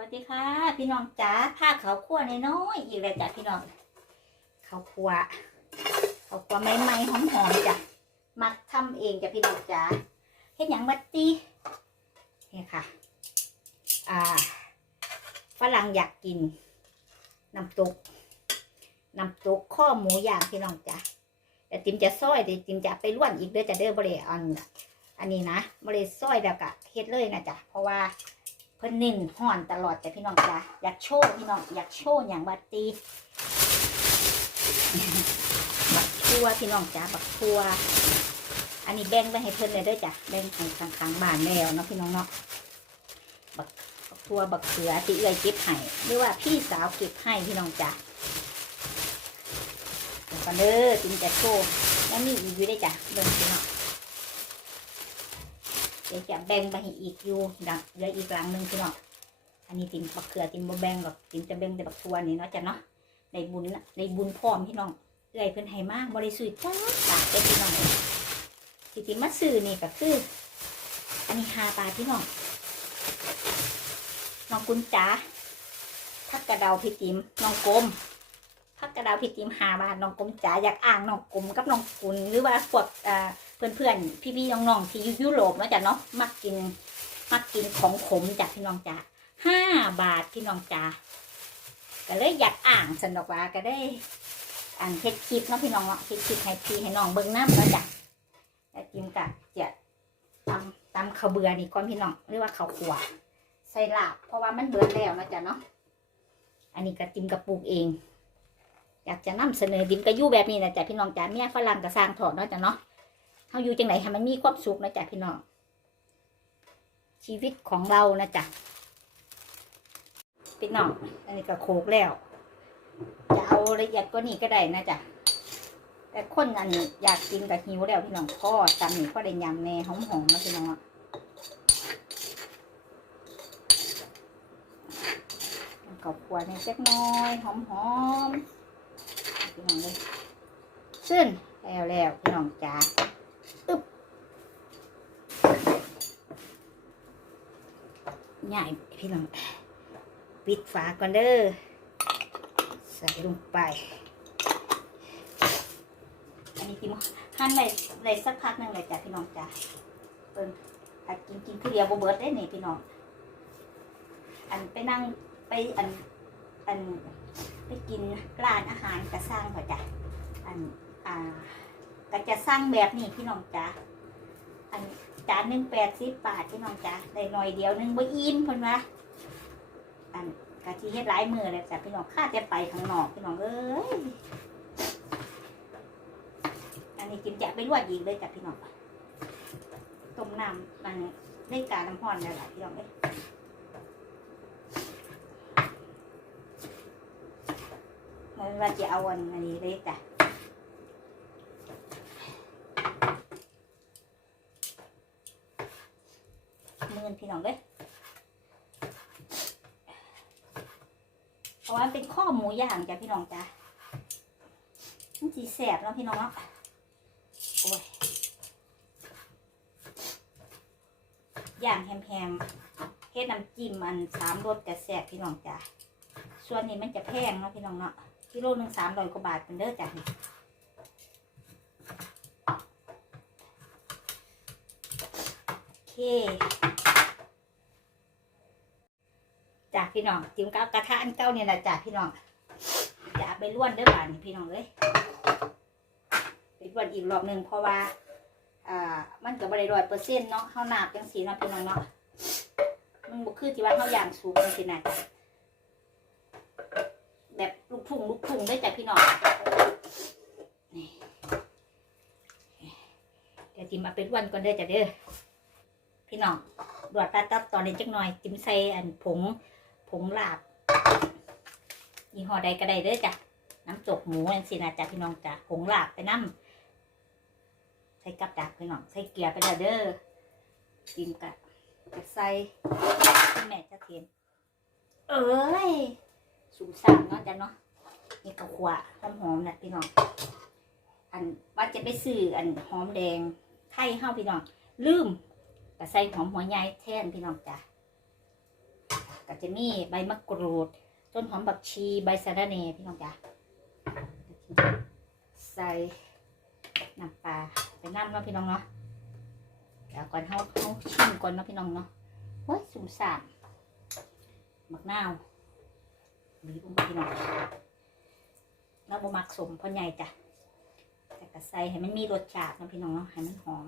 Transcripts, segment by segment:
วัสดีค่ะ พี่น้องจ๋าผ้าเขาวคั่วน้อยๆอีกแล้วจ้ะพี่น้องเขาวคั่วเขาวคั่วใหม่ๆหอมๆจ้ะมักทำเองจ้ะพี่น้องจ๋าเฮ็ดหยังบัดตีนี่ค่ะ อ่าฝรั่งอยากกินน้ำตกน้ำตกข้อหมูย่างพี่น้องจ๋าแต่ติมจะซอยแต่ติมจะไปล้วนอีกเด้อจะเด้อบริอันอันนี้นะบริซอยแล้วก็เฮ็ดเลยนะจ๊ะเพราะว่า เพิ่นเน้นห่อนตลอดแต่พี่น้องจ้ะอยากโชว์พี่น้องอยากโชว์อย่างบัดตีบักทัวพี่น้องจ้ะบักทัวอันนี้แบ่งไปให้เพิ่นเลยด้อจ้ะแบ่งให้ข้างๆบ้านแล้วเนาะพี่น้องเนาะบักบักทัวบักเขือที่เอื้อยเก็บให้หรือว่าพี่สาวเก็บให้พี่น้องจ้ะกันเด้อจึงจะโชว์แล้วมีอีกอยู่ได้จ้ะเบิ่งพี่น้อง เดี๋ยวจะแบ่งไปให้อีกอยู่ดังเหลืออีกหลังหนึ่งพี่น้องอันนี้ติมบักเขือติมบ่แบ่งหรอกติมจะแบ่งแต่บักทัวนี่เนาะจ้ะเนาะในบุญน่ะในบุญพร้อมพี่น้องเอื้อยเพิ่นให้มากบริสุทธิ์จ้าบาทเป็นพี่น้องที่ติมมาซื้อนี่ก็คือ อันนี้ห้าบาพี่น้องน้องกุญจ๋าพักกระเดาพี่ติมน้องกลมพักกระเดาพี่ติมหาบาทน้องกลมจ๋าอยากอ่างน้องกลมกับน้องกุลหรือว่าพวกอ่า เพื่อนๆ พี่ๆ น้องๆ ที่อยู่ยุโรปนาะจ้ะเนาะ มักกิน มักกินของขมจากพี่น้องจ้าห้าบาทพี่น้องจ้าก็เลยอยากอ่างสนอกว่าก็ได้ อ่านเฮ็ดคลิปเนาะพี่น้องเนาะเฮ็ดคลิปให้พี่ให้น้องเบิ่งน้ำเนาะจ้ะแต่จิมกะจะตำตำข้าวเบื่อนี่ก่อนพี่น้องหรือว่าข้าวขัวใส่ลาบ เพราะว่ามันเบิดแล้วนะจ้ะเนาะ อันนี้ก็จิมกระปลูกเอง อยากจะนำเสนอดิมก็อยู่แบบนี้นะจ้ะพี่น้องจ้าเมียฝรั่งก็สร้างถอดเนาะจ้ะเนาะาอยู่จังไหนให้มันมีความสุขนะจ๊ะพี่น้อง ชีวิตของเรานะจ๊ะพี่น้อง อันนี้ก็โคกแล้ว จะเอาละเอียดกว่านี้ก็ได้นะจ๊ะ แต่คนอันนี้อยากกินกับหิวแล้วพี่น้องพ่อจำนี่พ่อได้ยำแน่หอมๆนะพี่น้องอะข้าวคั่วเนี่ยเล็กน้อยหอมๆพี่น้องเลยซึ่งแล้วแล้วพี่น้องจ๋า ง่ายพี่น้องปิดฝาก่อนเด้อใส่ลงไป อันนี้กินหั่นเลยเลยสักพักหนึ่งเลยจ้ะพี่น้องจ้ะเปิ้นถ้ากินกินคือเดียวบ่เบิดได้นี่พี่น้อง อันไปนั่งไปอันอันไปกินร้านอาหารกระสร้างพอจ้ะอันอ่า ก็จะสร้างแบบนี้พี่น้องจ้ะอันจานหนึ่งแปดสิบบาทพี่น้องจ้ะได้หน่อยเดียวหนึ่งบ่อิ่มเพิ่นว่าอันกะทิเฮ็ดหลายมือเลยจ้ะพี่น้องข้าจะไปข้างนอกพี่น้องเอ้ยอันนี้กินจะไปลวกอีกเลยจ้ะพี่น้องต้มน้ำมันได้การน้ำร้อนแล้วล่ะพี่น้องเอ้ยมันว่าจะเอาอันอันนี้เลยจ้ะ มือนพี่น้องเลย เป็นข้อหมูย่างจ้ะพี่น้องจ้ะมันสีแสบเนาะพี่น้องเนาะโอ้ยย่างแฮมๆเฮ็ดน้ำจิ้มมันสามรสจะแสบพี่น้องจ้ะส่วนนี้มันจะแพงเนาะพี่น้องเนาะกิโลหนึ่งสามร้อยกว่าบาทเป็นเด้อจ้ะโอเค จาก พี่น้องจิ้มกับกระทะอันเก้าเนี่ยนะจากพี่น้องจะเอาไปล้วนเด้อบานี่พี่น้องเลยไปล้วนอีกรอบหนึ่งเพราะว่าอ่ามันกับบริร้อยเปอร์เซ็นต์เนาะข้าวหนาบจังสีเนาะพี่น้องเนาะมันบุคือที่ว่าข้าวย่างสูงจังสีนะจ๊ะแบบลูกทุ่งลูกทุ่งได้จากพี่น้องนี่เดี๋ยวจิ้มมาเป็นวันก่อนเด้อจ้ะเด้อพี่น้องดวดตาตับตอนนี้จักหน่อยจิ้มใส่อันผง งลาบยี่ห้อใดก็ได้เด้อจ้ะน้ำจกหมูอันสินะจ้ะพี่น้องจ้ะผงลาบไปน้ำใส่กับดักพี่น้องใส่เกลือไปเด้อเด้อจิ้มกะจะใส่แม่จะเทียนเอ้ยสูงสั่งเนาะจ้ะเนาะนี่กระขวาหอมหอมนะพี่น้องอันว่าจะไปซื้ออันหอมแดงไทยเฮาพี่น้องลืมก็ใส่หอมหัวใหญ่แทนพี่น้องจ้ะ ก็จะมีใบมะกรูด ต้นหอมบักชีใบสะระแหน่พี่น้องจ้ะใส่น้ำปลาใส่น้ำเนาะพี่น้องเนาะเดี๋ยวก่อนเขาเขาชิมก่อนเนาะพี่น้องเนาะเฮ้ยสุ่มสามมะนาวบีบลงไปพี่น้องเราบ่มักสมพราะใหญ่จ้ะแต่ก็ใส่ให้มันมีรสชาตินะพี่น้องเนาะให้มันหอม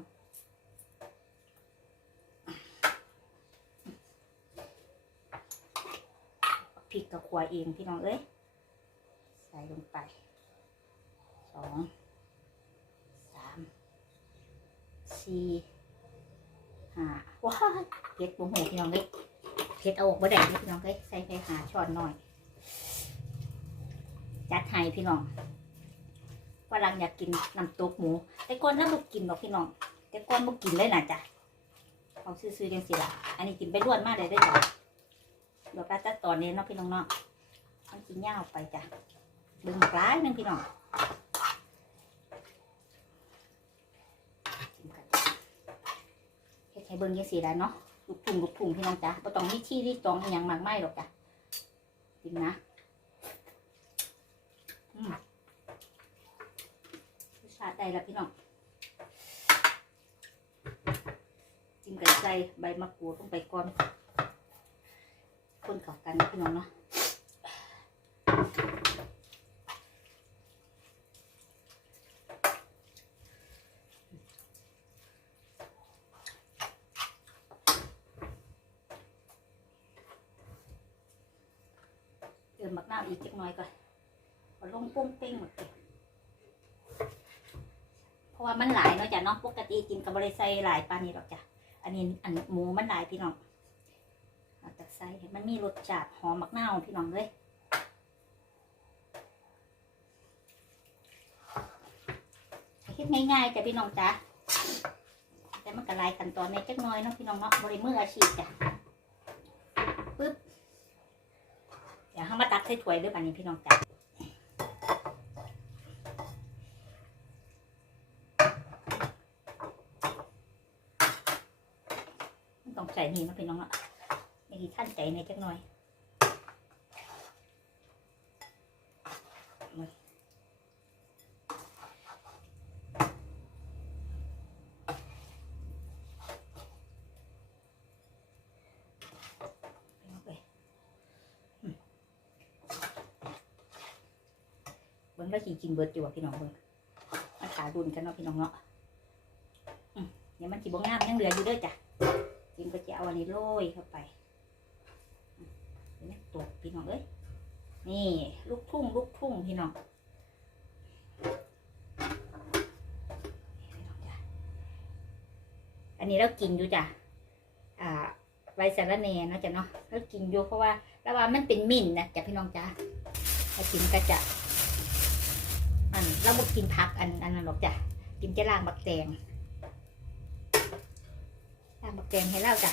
พ ริกกับขัวเองพี่น้องเอ้ยใส่ลงไปสองสามสี่ห้าว้าเผ็ดบุ้งหูพี่น้องเอ้ยเผ็ดเอาออกบ่ได้เด้อพี่น้องเอ้ยใส่ไปหาช้อนหน่อย จัดให้พี่น้องฝรั่งอยากกินน้ำตกหมู แต่ก่อนถ้าบุกินหรอกพี่น้องแต่ก่อนบุกินเลยนะจ้ะเขาซื้อๆจังสิล่ะอันนี้กินไปรวดมากเลยได้จ้ะ เดี๋ยวก็จะตอนนี้เนาะพี่น้องเนาะมันกินยาวไปจ้ะเบิ่งปลายหนึงพี่น้องจิ้มกันเฮ็ดให้เบิ่งยังสีได้เนาะลูกทุ่งลูกทุ่งพี่น้องจ้ะบ่ต้องมีที่ที่ตองอหยังมากมายหรอกจ้ะจิ้มนะอืมชาติได้แล้วพี่น้องจิ้มกันใส่ใบมะกรูดลงไปก่อน คนเข้ากันพี่น้องเนาะเติมมักน้ำอีกจักหน่อยก่อนลงปุ้งเป้งหมดเลยเพราะว่ามันหลายเนาะจ้ะเนาะปกติกินกับบริใส่หลายปานนี้หรอกจ้ะอันนี้อันหมูมันหลายพี่น้อง เอาจากใส่ให้มันมีรสชาติหอมมักนาวพี่น้องเลยเฮ็ดง่ายๆจ้ะพี่น้องจ้ะแต่มันก็หลายขั้นตอนในจักน้อยเนาะพี่น้องเนาะบริมืออาชีพจ้ะปึ๊บเดี๋ยวเรามาตักใส่ถ้วยด้วยป่านนี้พี่น้องจ้ะต้องใส่นี่นะพี่น้องเนาะ ที่ท่านใจในจักหน่อยเอาไปเบิ้งแล้วขี่กินเบิดอยู่ว่ะพี่น้องเบิ้งมาขาดุนกันเนาะพี่น้องเนาะเดี๋ยวมันจีบงามยังเหลืออยู่เด้อจ้ะจิมก็จะเอาอันนี้โรยเข้าไป ตกพี่น้องเอ้ยนี่ลูกทุ่งลูกทุ่งพี่น้องอันนี้เรากินอยู่จ้ะอ่าใบสะระแหน่นะจ้ะเนาะเรากินอยู่เพราะว่าแล้วว่ามันเป็นมิ่นนะจ้ะพี่น้องจ้ะถ้ากินก็จะอันเราบ่กินผักอันอันนั้นหรอกจ้ะกินจะล่างบักแตงล่างบักแตงให้เราจ้ะ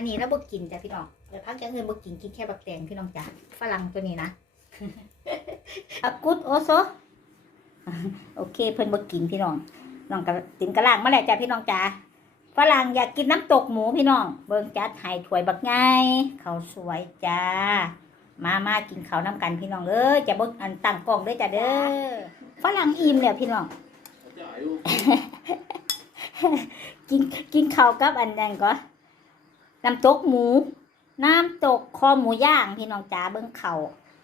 อันนี้เราบ่กินจ้ะพี่น้องเดี๋ยวพักจะเงินบ่กินกินแค่บักแตงพี่น้องจ้ะฝรั่งตัวนี้นะอากุดโอโซโอเค เพิ่นบ่กินพี่น้องน้องกะติมกะล่างมาแล้วจ้ะพี่น้องจ้ะฝรั่งอยากกินน้ำตกหมูพี่น้อง เบิ่งจัดให้ถ้วยบักใหญ่ข้าวสวยจ้ามามากินข้าวน้ำกันพี่น้องเอ้ยจะเบิ่งอันตั้งกล้องเด้อจ้ะเด้อฝรั่งอิ่มแล้วพี่น้องกินกินข้าวกับอันนั้นก็ น้ำตกหมู น้ำตกคอหมูย่างพี่น้องจ๋าเบิ้งเขา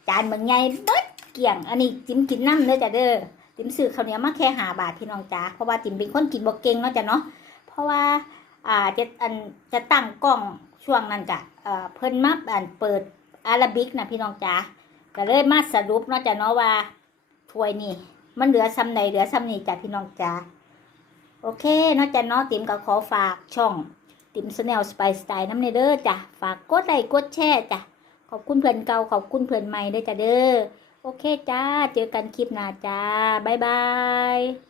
จานเบิ้งใหญ่เบิ้ดเกี่ยง อันนี้จิ้มกินน้ำเด้อจ้ะเด้อจิ้มซื้อข้าวเหนียวมาแค่หาบาทพี่น้องจ๋าเพราะว่าจิ้มเป็นคนกินบ่เก่งเนาะจ้ะเนาะเพราะว่าอ่าจะอันจะตั้งกล้องช่วงนั้นจ้ะเอ่อเพิ่นมาอันเปิดอาราบิกนะพี่น้องจ๋าก็เลยมาสรุปเนาะจ้ะเนาะว่าถ้วยนี่มันเหลือซ้ำไหนเหลือซ้ำนี่จ้ะพี่น้องจ๋าโอเคเนาะจ้ะเนาะติ๋มก็ขอฝากช่อง ติมสแนลสไปสไตล์น้ำในเด้อจ้ะ ฝากกดไลค์กดแชร์จ้ะ ขอบคุณเพื่อนเก่าขอบคุณเพื่อนใหม่ด้วยจ้ะเด้อ โอเคจ้า เจอกันคลิปหน้าจ้า บ๊ายบาย